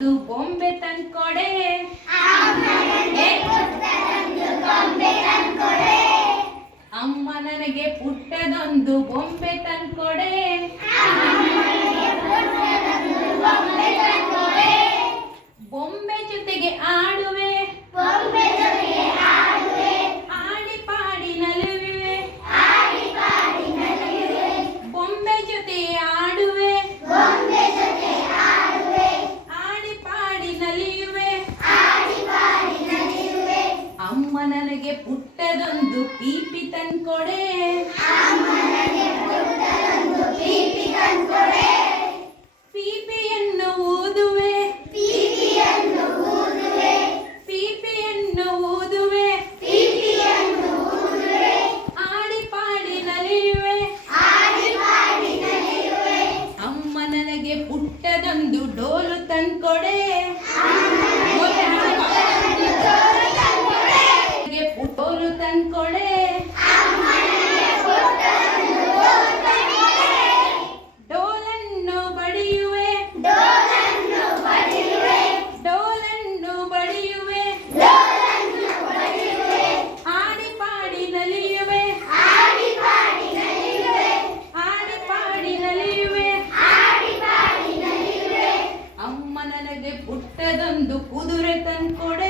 ಬೊಂಬೆ ತಂದ್ಕೊಡೆ ಅಮ್ಮ ನನಗೆ ಪುಟ್ಟದೊಂದು ಬೊಂಬೆ ತಂದ್ಕೊಡೆ ಬೊಂಬೆ ಜೊತೆಗೆ ಆಡುವೆ ಆಡಿ ಪಾಡಿ ನಲಿಯುವೆ ಬೊಂಬೆ ಜೊತೆ ಆಡುವೆ ಆಡಿ ಪಾಡಿ ನಲಿಯುವೆ ಅಮ್ಮ ನನಗೆ ಪುಟ್ಟದೊಂದು ಪೀಪಿ ತಂದ್ಕೊಡೆ ಪೀಪಿಯನ್ನು ಊದುವೆ ಪೀಪಿಯನ್ನು ಊದುವೆ ಆಡಿ ಪಾಡಿ ನಲಿಯುವೆ ಅಮ್ಮ ನನಗೆ ಪುಟ್ಟದೊಂದು ಡೋಲು ತಂದ್ಕೊಡೆ ಡೋಲು ತಂದ್ಕೊಡೆ ಡೋಲನ್ನು ಬಡಿಯುವೆ ಡೋಲನ್ನು ಬಡಿಯುವೆ ಆಡಿ ಪಾಡಿ ನಲಿಯುವೆ ಆಡಿ ಪಾಡಿ ನಲಿಯುವೆ ಅಮ್ಮ ನನಗೆ ಪುಟ್ಟದೊಂದು ಕುದುರೆ ತಂದ್ಕೊಡೆ